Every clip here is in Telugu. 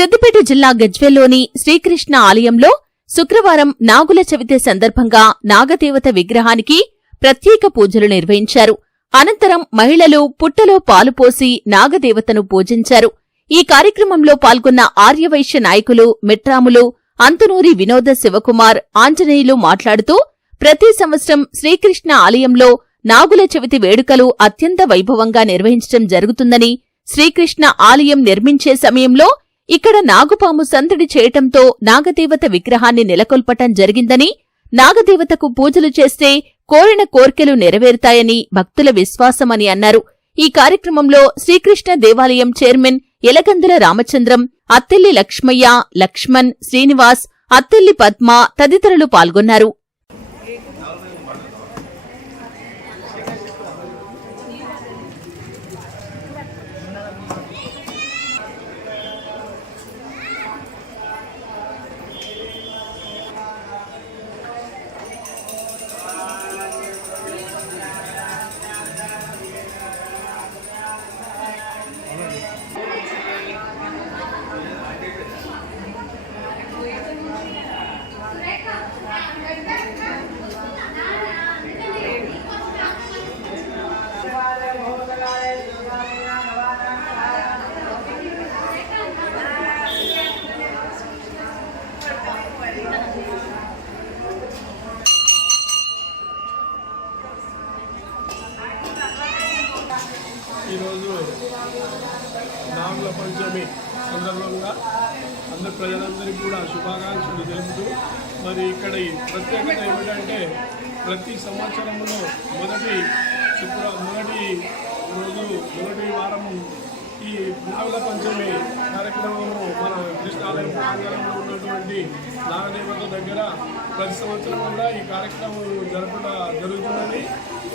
సిద్దిపేట జిల్లా గజ్వెల్లోని శ్రీకృష్ణ ఆలయంలో శుక్రవారం నాగుల చవితి సందర్భంగా నాగదేవత విగ్రహానికి ప్రత్యేక పూజలు నిర్వహించారు. అనంతరం మహిళలు పుట్టలో పాలు పోసి నాగదేవతను పూజించారు. ఈ కార్యక్రమంలో పాల్గొన్న ఆర్యవైశ్య నాయకులు మిట్రాములు అంతునూరి వినోద శివకుమార్ ఆంజనేయులు మాట్లాడుతూ ప్రతి సంవత్సరం శ్రీకృష్ణ ఆలయంలో నాగుల చవితి వేడుకలు అత్యంత వైభవంగా నిర్వహించడం జరుగుతుందని శ్రీకృష్ణ ఆలయం నిర్మించే సమయంలో ఇక్కడ నాగుపాము సందడి చేయటంతో నాగదేవత విగ్రహాన్ని నెలకొల్పటం జరిగిందని నాగదేవతకు పూజలు చేస్తే కోరిన కోర్కెలు నెరవేరుతాయని భక్తుల విశ్వాసమని అన్నారు. ఈ కార్యక్రమంలో శ్రీకృష్ణ దేవాలయం చైర్మన్ ఎలగందుల రామచంద్రం అత్తెల్లి లక్ష్మయ్య లక్ష్మణ్ శ్రీనివాస్ అత్తెల్లి పద్మ తదితరులు పాల్గొన్నారు. ఈరోజు నాగుల పంచమి సందర్భంగా అందరి ప్రజలందరికీ కూడా శుభాకాంక్షలు తెలుపుతూ మరి ఇక్కడ ప్రత్యేకత ఏమిటంటే ప్రతి సంవత్సరంలో మొదటి శుక్ర మొదటి రోజు మొదటి వారం ఈ నాగుల పంచమి కార్యక్రమము మన కృష్ణాలయం ప్రాంగణంలో ఉన్నటువంటి నాగదేవత దగ్గర ప్రతి సంవత్సరం కూడా ఈ కార్యక్రమం జరుపుట జరుగుతున్నది.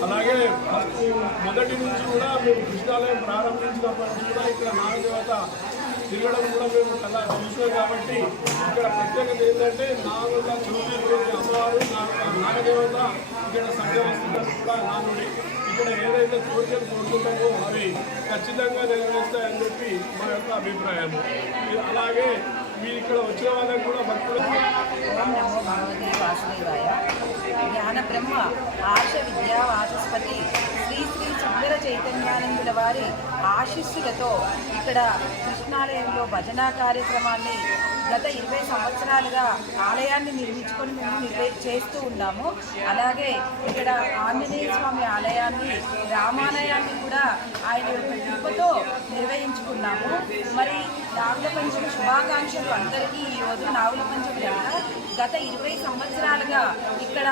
అలాగే ఫస్ట్ మొదటి నుంచి కూడా మేము కృష్ణాలయం ప్రారంభించినప్పటి నుంచి కూడా ఇక్కడ నాగదేవత తిరగడం కూడా మేము కదా చూసాం కాబట్టి ఇక్కడ ప్రత్యేకత ఏంటంటే నాగుల చవితి అమ్మవారు నాగదేవత ఇక్కడ సంగమిస్తున్నట్టు కూడా నానుడి. ఇక్కడ ఏదైతే కోరికలు కోరుకుంటామో అవి ఖచ్చితంగా నెరవేరుస్తాయని చెప్పి మా యొక్క అభిప్రాయం అలాగే మీరు ఇక్కడ వచ్చిన కూడా వాసుదేవాయ. జ్ఞాన బ్రహ్మ ఆశ విద్యా వాచస్పతి శ్రీ శ్రీ సుందర చైతన్యానందుల వారి ఆశీస్సులతో ఇక్కడ కృష్ణాలయంలో భజనా కార్యక్రమాన్ని గత ఇరవై సంవత్సరాలుగా ఆలయాన్ని నిర్మించుకొని మేము నిర్వహి చేస్తూ ఉన్నాము. అలాగే ఇక్కడ ఆంజనేయ స్వామి ఆలయాన్ని రామాలయాన్ని కూడా ఆయన యొక్క కృపతో నిర్వహించుకున్నాము. మరి నాగుల పంచమి శుభాకాంక్షలు అందరికీ ఈరోజు నాగుల పంచమి కనుక గత ఇరవై సంవత్సరాలుగా ఇక్కడ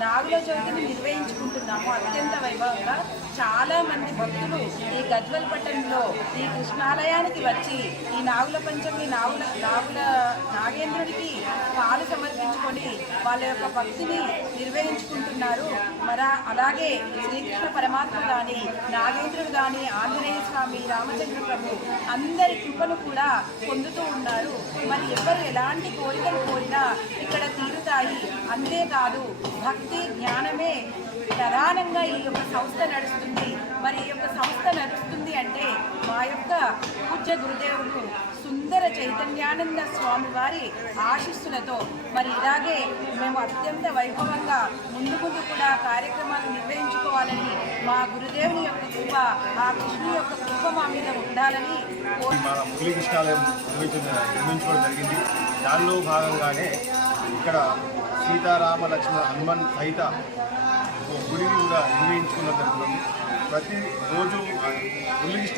నాగుల చవితిని నిర్వహించుకుంటున్నాము అత్యంత వైభవంగా. చాలా మంది భక్తులు ఈ గజ్వల్ పట్టణంలో ఈ కృష్ణాలయానికి వచ్చి ఈ నాగుల పంచమి నాగుల నాగుల నాగేంద్రుడికి పాలు సమర్పించుకొని వాళ్ళ యొక్క భక్తిని ఉన్నారు మరి అలాగే శ్రీకృష్ణ పరమాత్మ కానీ నాగేంద్రుడు కానీ ఆంజనేయ స్వామి రామచంద్ర ప్రభు అందరి కృపను కూడా పొందుతూ ఉన్నారు. మరి ఎవరు ఎలాంటి కోరికలు కోరినా ఇక్కడ తీరుతాయి. అంతేకాదు భక్తి జ్ఞానమే ప్రధానంగా ఈ యొక్క సంస్థ నడుస్తుంది. మరి ఈ యొక్క సంస్థ నడుస్తుంది అంటే మా యొక్క పూజ్య గురుదేవుడు సుందర చైతన్యానంద స్వామి వారి ఆశీస్సులతో మరి ఇలాగే మేము అత్యంత వైభవంగా ముందు ముందు కూడా కార్యక్రమాలు నిర్వహించుకోవాలని మా గురుదేవుని యొక్క కృప ఆ కృష్ణుని యొక్క కృప మా మీద ఉండాలని మన మురళీ నిర్మించుకోవడం జరిగింది. దానిలో భాగంగానే ఇక్కడ సీతారామ లక్ష్మణ హనుమాన్ సహిత గుడిని కూడా నిర్మించుకున్న జరుగుతుంది ప్రతి రోజు మురళీ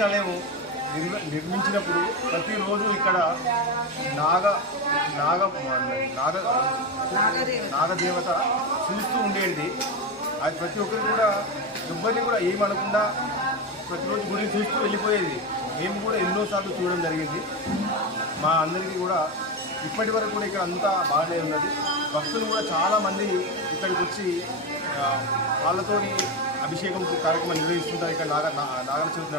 నిర్మ నిర్మించినప్పుడు ప్రతిరోజు ఇక్కడ నాగ నాగ నాగ నాగదేవత చూస్తూ ఉండేది. అది ప్రతి ఒక్కరు కూడా ఎవ్వరిని కూడా ఏమనకుండా ప్రతిరోజు గుడిని చూస్తూ వెళ్ళిపోయేది. మేము కూడా ఎన్నోసార్లు చూడడం జరిగింది. మా అందరికీ కూడా ఇప్పటి వరకు కూడా ఇక్కడ అంతా బాగానే ఉన్నది. భక్తులు కూడా చాలామంది ఇక్కడికి వచ్చి వాళ్ళతోని అభిషేకం కార్యక్రమం నిర్వహిస్తుంటారు. ఇక్కడ నాగ నాగర చవితి